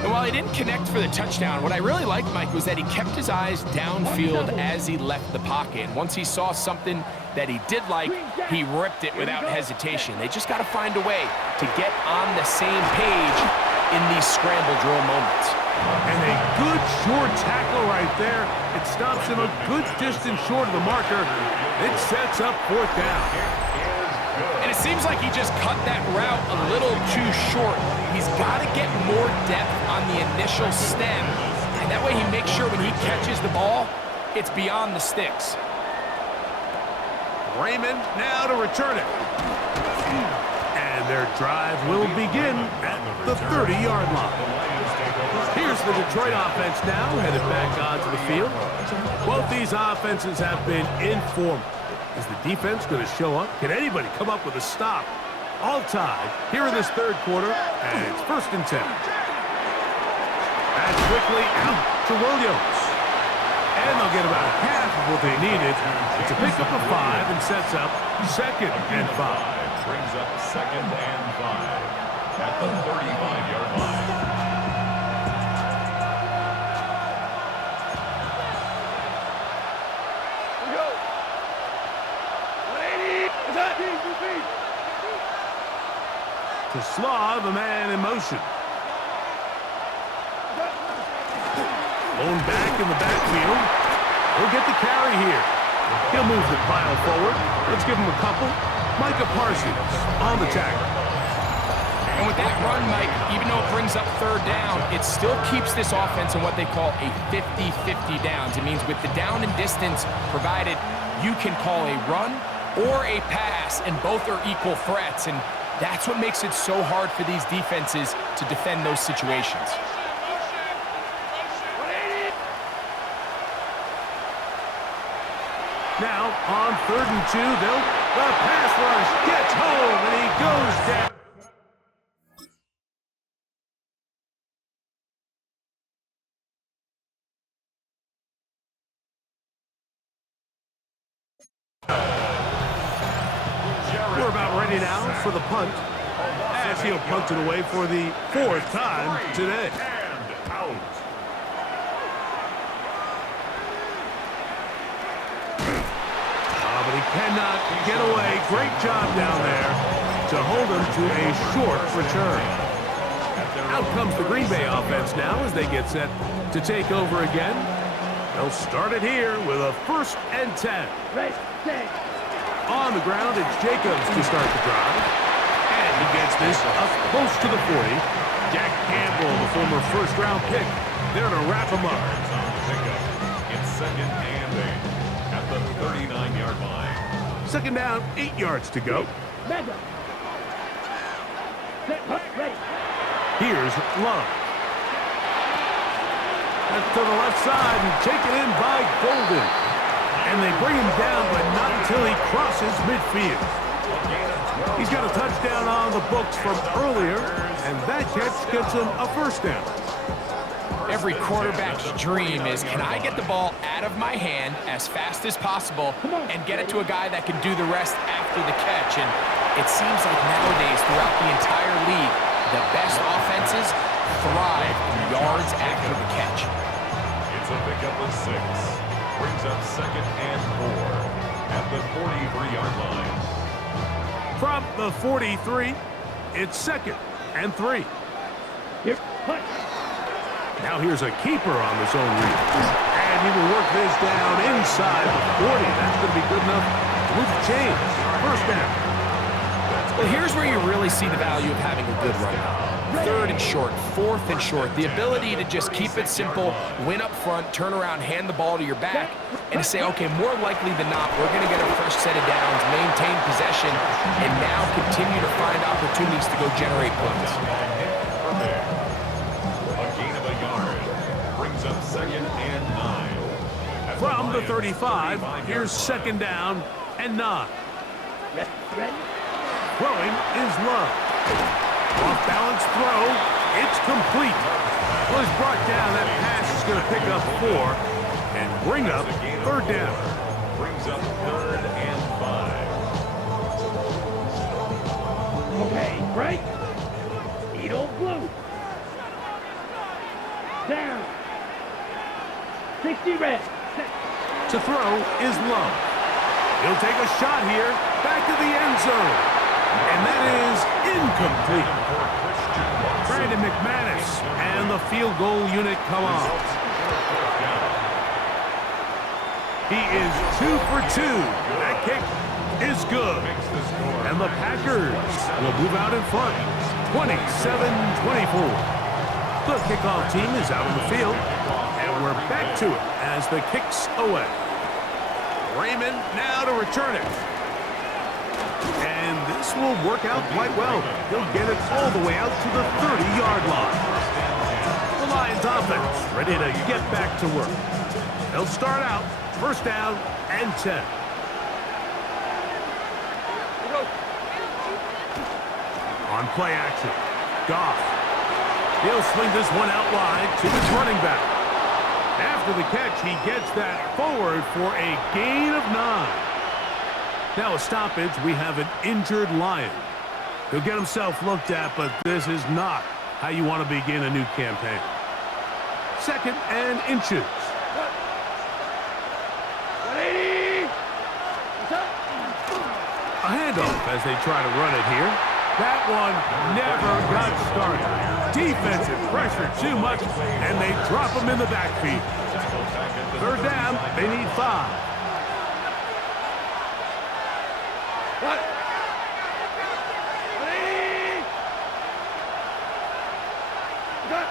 And while he didn't connect for the touchdown, what I really liked, Mike, was that he kept his eyes downfield as he left the pocket. And once he saw something that he did like, he ripped it without hesitation. They just got to find a way to get on the same page in these scramble drill moments. And a good short tackle right there. It stops him a good distance short of the marker. It sets up 4th down. And it seems like he just cut that route a little too short. He's got to get more depth on the initial stem, and that way he makes sure when he catches the ball, it's beyond the sticks. Raymond now to return it. And their drive will begin at the 30-yard line. Here's the Detroit offense now, headed back onto the field. Both these offenses have been informal. Is the defense going to show up? Can anybody come up with a stop? All tied here in this 3rd quarter, and it's 1st and 10. That's quickly out to Williams. And they'll get about half of what they needed. It's a pickup of 5 and sets up 2nd and 5. Brings up 2nd and 5 at the 35-yard line. To Slav, a man in motion. Lone back in the backfield. He'll get the carry here. He'll move the pile forward. Let's give him a couple. Micah Parsons on the tackle. And with that run, Mike, even though it brings up 3rd down, it still keeps this offense in what they call a 50-50 downs. It means with the down and distance provided, you can call a run or a pass, and both are equal threats. And that's what makes it so hard for these defenses to defend those situations. Now, on 3rd and 2, the pass rush gets home, and he goes down. We're about ready now for the punt, as he'll punt it away for the 4th time today. And out. But he cannot get away. Great job down there to hold him to a short return. Out comes the Green Bay offense now as they get set to take over again. They'll start it here with a 1st and 10. Ready, set. On the ground, it's Jacobs to start the drive. And he gets this up close to the 40. Jack Campbell, the former first-round pick, there to wrap him up. It's 2nd and 8 at the 39-yard line. 2nd down, 8 yards to go. Madden. Set, hut, ready. Here's Love. That's to the left side and taken in by Golden. And they bring him down, but not until he crosses midfield. He's got a touchdown on the books from earlier, and that catch gets him a 1st down. Every quarterback's dream is, can I get the ball out of my hand as fast as possible and get it to a guy that can do the rest after the catch? And it seems like nowadays, throughout the entire league, the best offenses thrive in yards after the catch. It's a pickup of 6. Brings up 2nd and 4 at the 43-yard line. From the 43, it's 2nd and 3. Here, hut. Now here's a keeper on the zone read. And he will work this down inside the 40. That's going to be good enough to move the chains. 1st down. Well, here's where you really see the value of having a good run. 3rd and short, 4th and short. The ability to just keep it simple, win up front, turn around, hand the ball to your back, and to say, okay, more likely than not, we're going to get a fresh set of downs, maintain possession, and now continue to find opportunities to go generate points. A gain of a yard. Brings up 2nd and 9. From the 35, here's 2nd down and 9. Ready. Throwing is Love. Off-balance throw. It's complete. Was brought down. That pass is going to pick up 4 and bring up 3rd down. Brings up 3rd and 5. Okay, break. Eagle blue. Down. 60 red. Set. To throw is Love. He'll take a shot here. Back to the end zone. And that is incomplete. Brandon McManus and the field goal unit come on. He is 2 for 2. That kick is good. And the Packers will move out in front, 27-24. The kickoff team is out on the field, and we're back to it as the kick's away. Raymond now to return it. And this will work out quite well. He'll get it all the way out to the 30-yard line. The Lions offense ready to get back to work. They'll start out 1st down and 10. On play action, Goff. He'll swing this one out wide to his running back. After the catch, he gets that forward for a gain of 9. Now a stoppage, we have an injured Lion. He'll get himself looked at, but this is not how you want to begin a new campaign. 2nd and inches. A handoff as they try to run it here. That one never got started. Defensive pressure too much, and they drop him in the backfield. 3rd down, they need 5.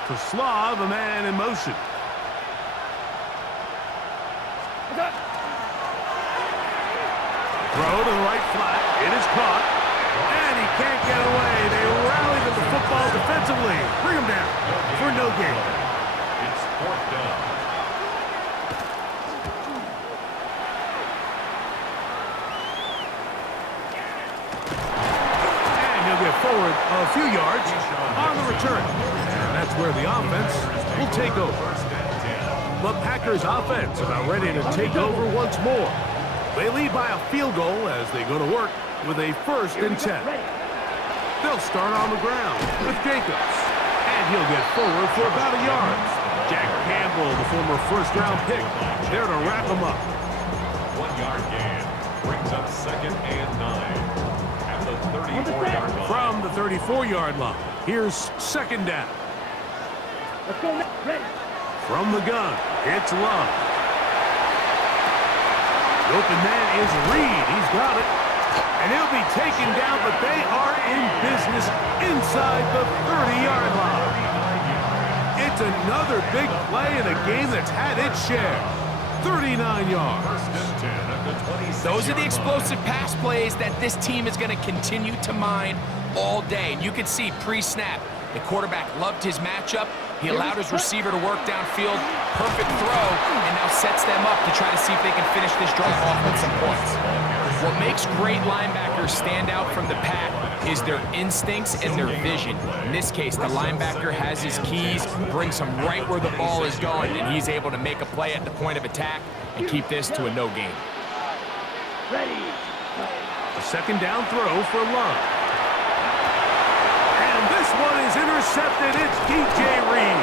To Slav, a man in motion. Throw to the right flat. It is caught. And he can't get away. They rally to the football defensively. Bring him down for no gain. It's 4th down. And he'll get forward a few yards on the return. And that's where the offense will take over. The Packers offense about ready to take over once more. They lead by a field goal as they go to work with a 1st and 10. They'll start on the ground with Jacobs. And he'll get forward for about a yard. Jack Campbell, the former first-round pick, there to wrap him up. 1 yard gain. Brings up second and 9 at the 34-yard line. From the 34-yard line, here's second down. Let's go now. Ready. From the gun, it's Love. The open man is Reed. He's got it. And he'll be taken down, but they are in business inside the 30-yard line. It's another big play in a game that's had its share. 39 yards. First and 10 at the 26. Those are the explosive pass plays that this team is going to continue to mine all day. And you can see pre-snap, the quarterback loved his matchup. He allowed his receiver to work downfield. Perfect throw, and now sets them up to try to see if they can finish this drive off with some points. What makes great linebackers stand out from the pack is their instincts and their vision. In this case, the linebacker has his keys, brings him right where the ball is going, and he's able to make a play at the point of attack and keep this to a no gain. Ready. A second down throw for Love. And this one is intercepted. It's DJ Reed.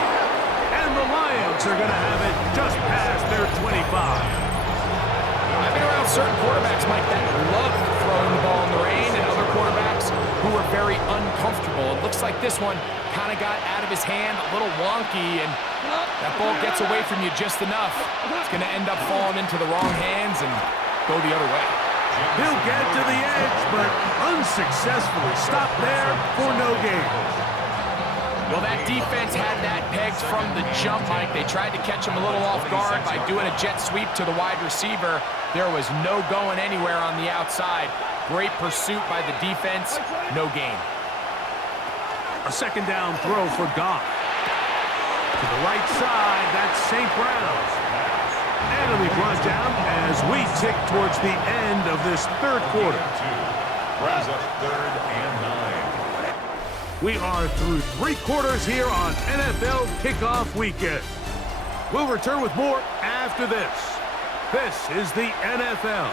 And the Lions are going to have it just past their 25. I've been around certain quarterbacks, Mike, that love throwing the ball in the rain, and other quarterbacks who are very uncomfortable. It looks like this one kind of got out of his hand, a little wonky, and that ball gets away from you just enough. It's going to end up falling into the wrong hands and go the other way. He'll get to the edge, but unsuccessfully stopped there for no gain. Well, that defense had that pegged from the jump, Mike. They tried to catch him a little off guard by doing a jet sweep to the wide receiver. There was no going anywhere on the outside. Great pursuit by the defense, no gain. A second down throw for Goff. To the right side, that's St. Brown's. And it'll be brought down as we tick towards the end of this third quarter. Brings up third and 9. We are through 3 quarters here on NFL Kickoff Weekend. We'll return with more after this. This is the NFL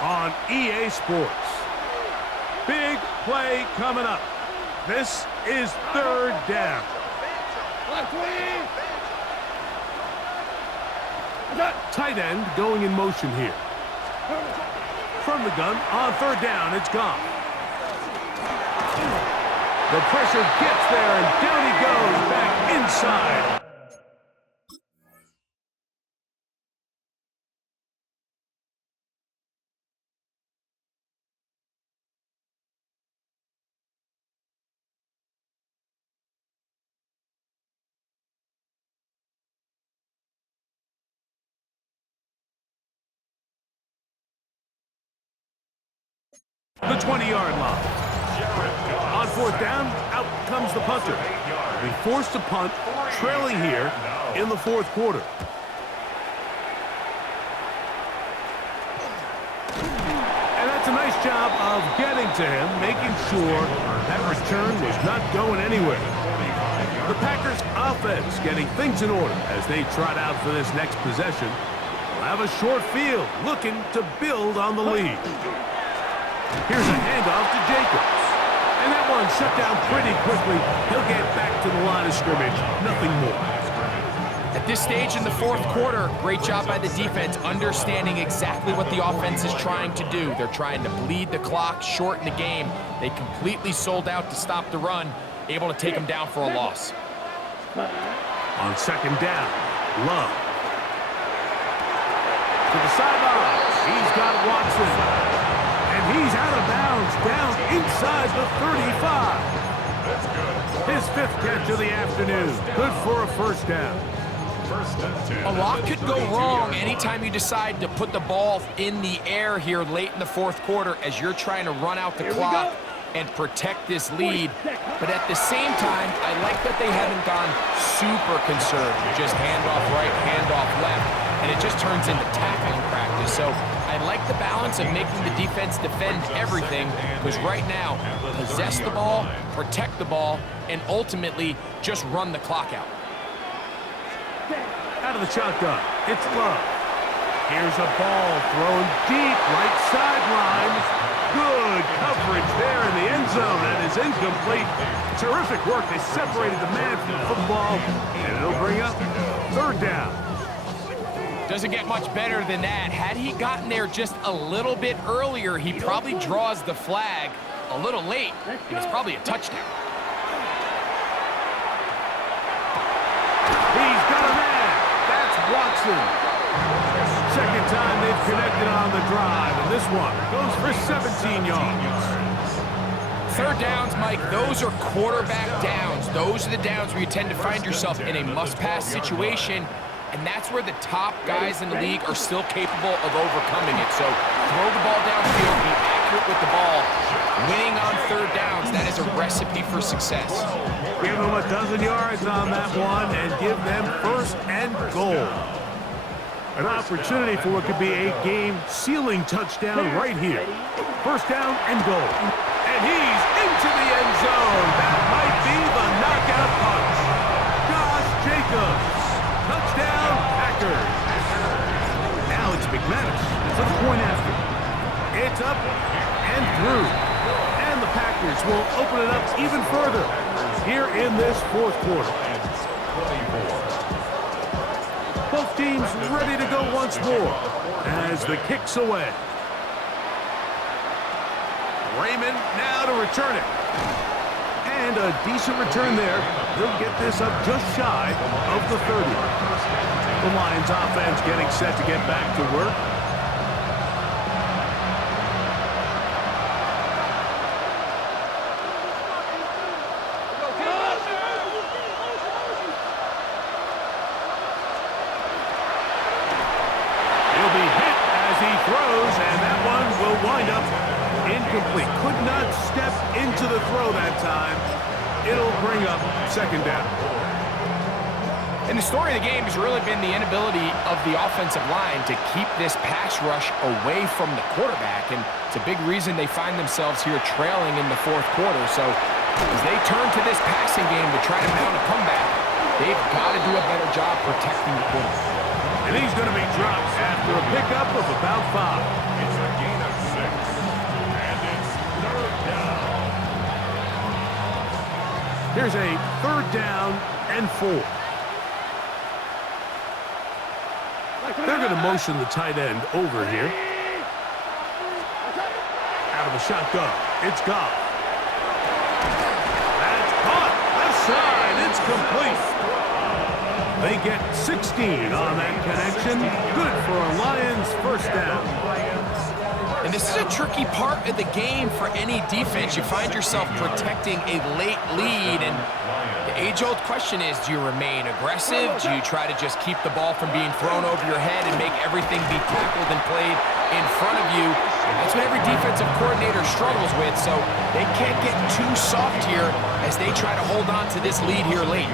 on EA Sports. Big play coming up. This is third down. Tight end going in motion here. From the gun on third down, it's Goff. The pressure gets there, and down he goes back inside. The 20-yard line. On fourth down, out comes the punter. They forced to punt, trailing here in the fourth quarter. And that's a nice job of getting to him, making sure that return was not going anywhere. The Packers offense getting things in order as they trot out for this next possession. They'll have a short field, looking to build on the lead. Here's a handoff to Jacobs. And that one shut down pretty quickly. He'll get back to the line of scrimmage. Nothing more. At this stage in the fourth quarter, great job by the defense, understanding exactly what the offense is trying to do. They're trying to bleed the clock, shorten the game. They completely sold out to stop the run, able to take them down for a loss. On second down, Love. To the sideline. He's got Watson. And he's out of bounds, down inside the 35. His 5th catch of the afternoon. Good for a first down. First and 10. A lot could go wrong anytime you decide to put the ball in the air here late in the fourth quarter as you're trying to run out the clock and protect this lead. But at the same time, I like that they haven't gone super conservative. Just handoff right, handoff left, and it just turns into tackling practice. So I like the balance of making the defense defend everything, because right now, possess the ball, protect the ball, and ultimately just run the clock out. Out of the shotgun, it's Love. Here's a ball thrown deep, right sideline. Good coverage there in the end zone. That is incomplete. Terrific work. They separated the man from the football, and it'll bring up third down. Doesn't get much better than that. Had he gotten there just a little bit earlier, he probably draws the flag a little late, and it's probably a touchdown. He's got a man. That's Watson. Second time they've connected on the drive, and this one goes for 17 yards. Third downs, Mike, those are quarterback downs. Those are the downs where you tend to find yourself in a must-pass situation, and that's where the top guys in the league are still capable of overcoming it. So throw the ball downfield, be accurate with the ball. Winning on third downs, that is a recipe for success. Give them a dozen yards on that one and give them first and goal. An opportunity for what could be a game-sealing touchdown right here. First down and goal. And he's into the end zone. That might be the knockout punch. Josh Jacobs. Touchdown, Packers. Now it's McManus for the point after. It's up and through. And the Packers will open it up even further here in this fourth quarter. Both teams ready to go once more as the kick's away. Raymond now to return it. And a decent return there. He'll get this up just shy of the 30. The Lions offense getting set to get back to work. He'll be hit as he throws, and that one will wind up incomplete. Could not step into the throw that time. It'll bring up second down. And the story of the game has really been the inability of the offensive line to keep this pass rush away from the quarterback. And it's a big reason they find themselves here trailing in the fourth quarter. So as they turn to this passing game to try to mount a comeback, they've got to do a better job protecting the quarterback. And he's going to be dropped after a pickup of about 5. It's a gain of 6. And it's third down. Here's a third down and 4. They're going to motion the tight end over here. Out of the shotgun, it's Goff. That's caught. Left side, it's complete. They get 16 on that connection. Good for a Lions first down. And this is a tricky part of the game for any defense. You find yourself protecting a late lead, and the age-old question is, do you remain aggressive? Do you try to just keep the ball from being thrown over your head and make everything be tackled and played in front of you? That's what every defensive coordinator struggles with, so they can't get too soft here as they try to hold on to this lead here late.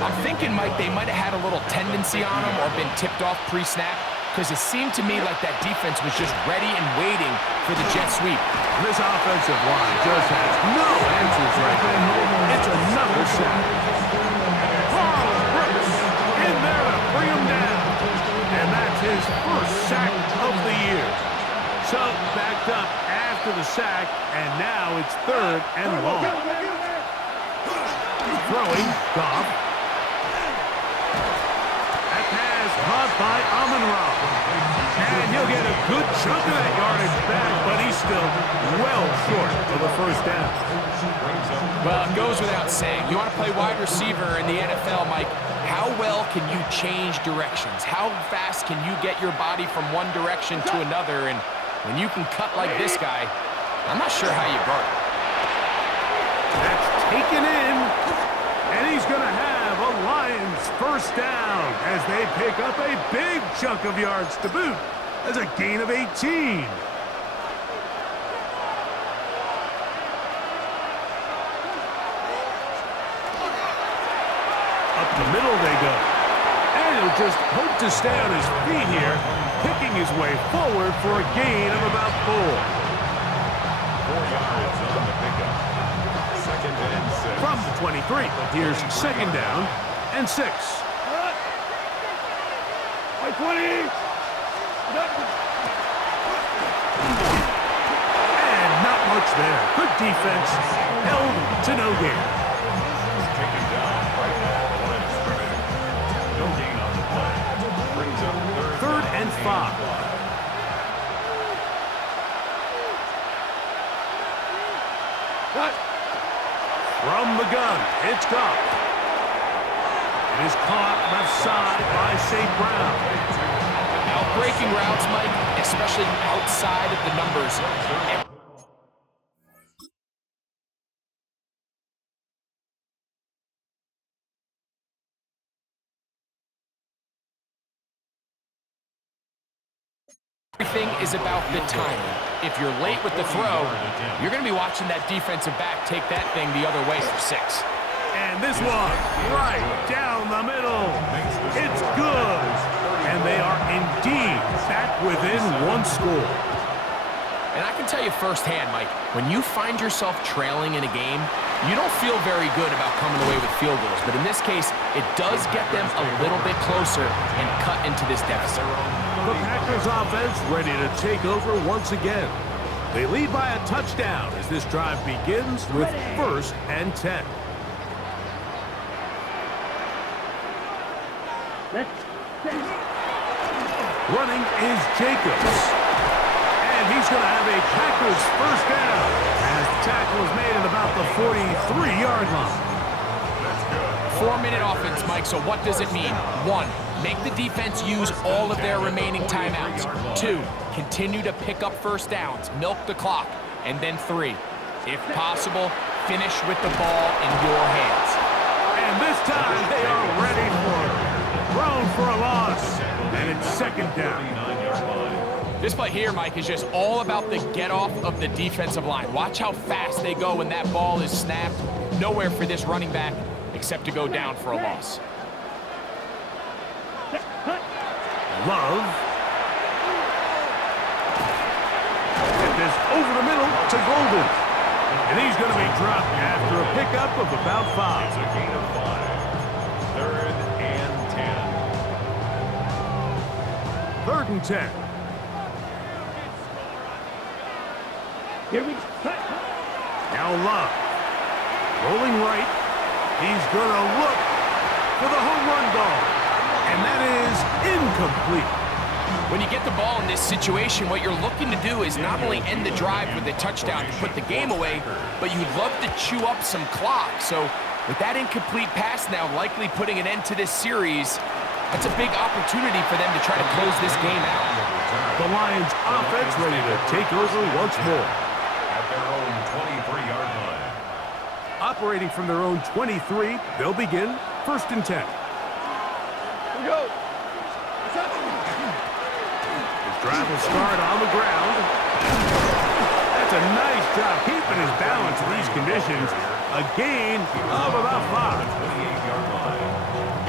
I'm thinking, Mike, they might have had a little tendency on them or been tipped off pre-snap, because it seemed to me like that defense was just ready and waiting for the jet sweep. This offensive line just has no answers right now. It's another sack. Carl Brooks in there to bring him down. And that's his first sack of the year. So backed up after the sack, and now it's third and long. Throwing, Goff. That pass caught by Amon-Ra. And he'll get a good chunk of that yardage back, but he's still well short of the first down. Well, it goes without saying. You want to play wide receiver in the NFL, Mike, how well can you change directions? How fast can you get your body from one direction to another? And when you can cut like this guy, I'm not sure how you guard it. That's taken in, and he's going to have a Lions first down as they pick up a big chunk of yards to boot. That's a gain of 18. Up the middle they go. And he'll just hope to stay on his feet here, picking his way forward for a gain of about 4. 4 yards on the pickup. Second and 6. From the 23, here's second down and 6. By 20. And not much there. Good defense, held to no gain. Taken down right at the line of scrimmage. No gain on the play. 5. From the gun, it's Goff. It is caught left side by St. Brown. Outbreaking routes, Mike, especially outside of the numbers. Everything is about the timing. If you're late with the throw, you're going to be watching that defensive back take that thing the other way for 6. And this one, right down the middle. It's good. And they are indeed back within 1 score. And I can tell you firsthand, Mike, when you find yourself trailing in a game, you don't feel very good about coming away with field goals. But in this case, it does get them a little bit closer and cut into this deficit. The Packers offense ready to take over once again. They lead by a touchdown as this drive begins with 1st and 10. Running is Jacobs. And he's going to have a Packers 1st down as the tackle is made at about the 43-yard line. 4-minute offense, Mike, so what does it mean? 1, make the defense use all of their remaining timeouts. 2, continue to pick up 1st downs, milk the clock. And then 3, if possible, finish with the ball in your hands. And this time they are ready for it. Thrown for a loss, and it's 2nd down. This play here, Mike, is just all about the get-off of the defensive line. Watch how fast they go when that ball is snapped. Nowhere for this running back except to go down for a loss. Love. Get this over the middle to Golden. And he's going to be dropped after a pickup of about 5. It's a gain of 5. 3rd and 10. 3rd and 10. Here we go. Now Love. Rolling right. He's going to look for the home run ball. And that is incomplete. When you get the ball in this situation, what you're looking to do is not only end the drive with a touchdown to put the game away, but you'd love to chew up some clock. So with that incomplete pass now likely putting an end to this series, that's a big opportunity for them to try to close this game out. The Lions offense ready to take over once more. At their own 23-yard line. Operating from their own 23, they'll begin 1st and 10. Here we go. Drive will start on the ground. That's a nice job keeping his balance in these conditions. A gain of about 5. 28-yard line.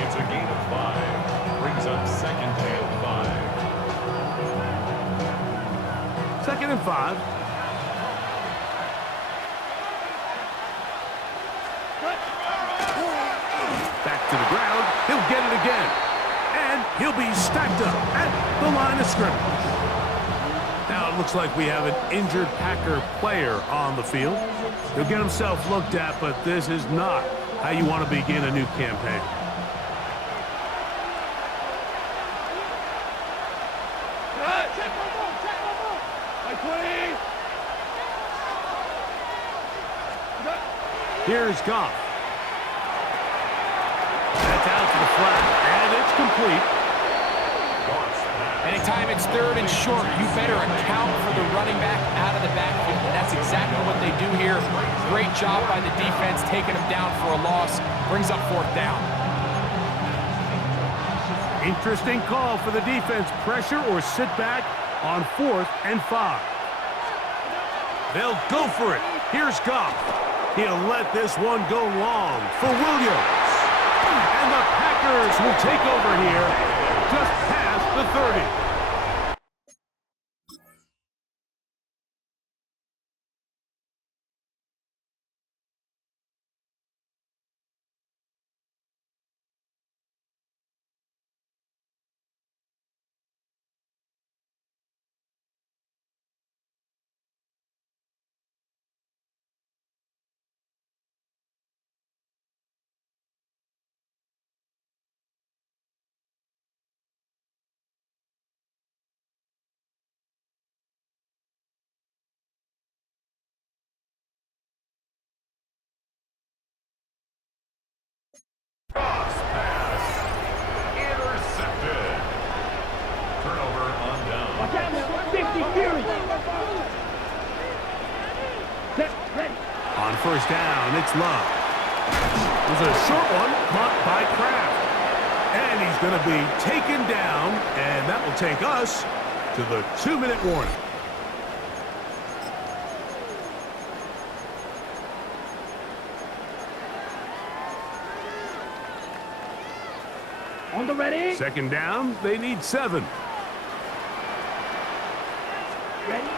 It's a gain of 5. Brings up 2nd and 5. 2nd and 5. Back to the ground. He'll get it again. And he'll be stacked up at the line of scrimmage. Now it looks like we have an injured Packer player on the field. He'll get himself looked at, but this is not how you want to begin a new campaign. Here's Goff. That's out to the flat, and it's complete. Anytime it's 3rd and short, you better account for the running back out of the backfield. And that's exactly what they do here. Great job by the defense, taking them down for a loss. Brings up 4th down. Interesting call for the defense. Pressure or sit back on 4th and 5. They'll go for it. Here's Goff. He'll let this one go long for Williams. And the Packers will take over here just past the 30. first down. It's Love. It was a short one, caught by Kraft. And he's going to be taken down, and that will take us to the 2-minute warning. On the ready. Second down, they need 7. Ready.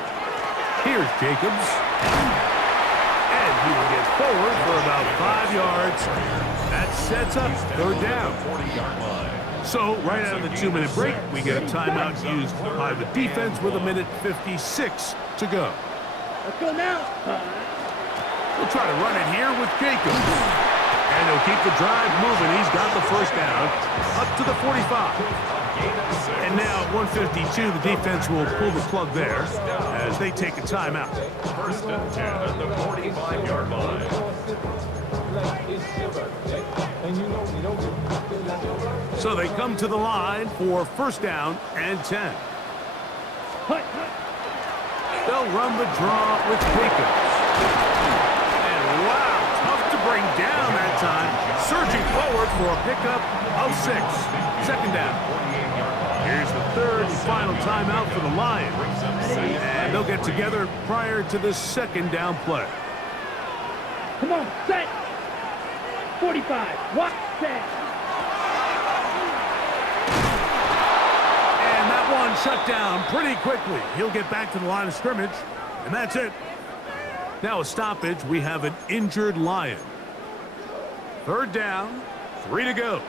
Here's Jacobs. And he will get forward for about 5 yards. That sets up third down. 40-yard line. So, right out of the 2-minute break, we get a timeout used by the defense with 1:56 to go. Let's go now. We'll try to run it here with Jacobs. And he'll keep the drive moving. He's got the first down up to the 45. And now at 1:52, the defense will pull the plug there as they take a timeout. First and 10 at the 45-yard line. So they come to the line for first down and 10. Hut. They'll run the draw with Jacobs. And wow, tough to bring down that time. Surging forward for a pickup of 6. Second down. Here's the third and final timeout for the Lions. And they'll get together prior to the second down play. Come on, set. 45. What? Set. And that one shut down pretty quickly. He'll get back to the line of scrimmage, and that's it. Now a stoppage. We have an injured Lion. Third down, 3 to go.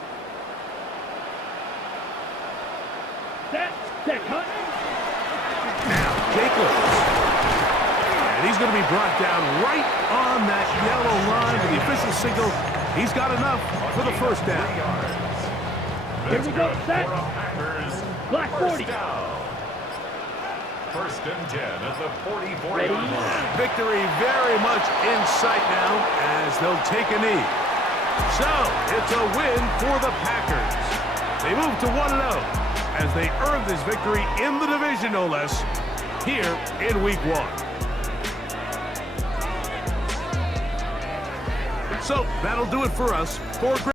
Set. Set. Hut. Now Jacobs. And he's going to be brought down right on that yellow line with the official signal. He's got enough for the first down. Here we go. Set. Black 40. First and 10 at the 44-yard Ready. line. Victory very much in sight now as they'll take a knee. So it's a win for the Packers. They move to 1-0 as they earn this victory in the division, no less, here in Week 1. So that'll do it for us. For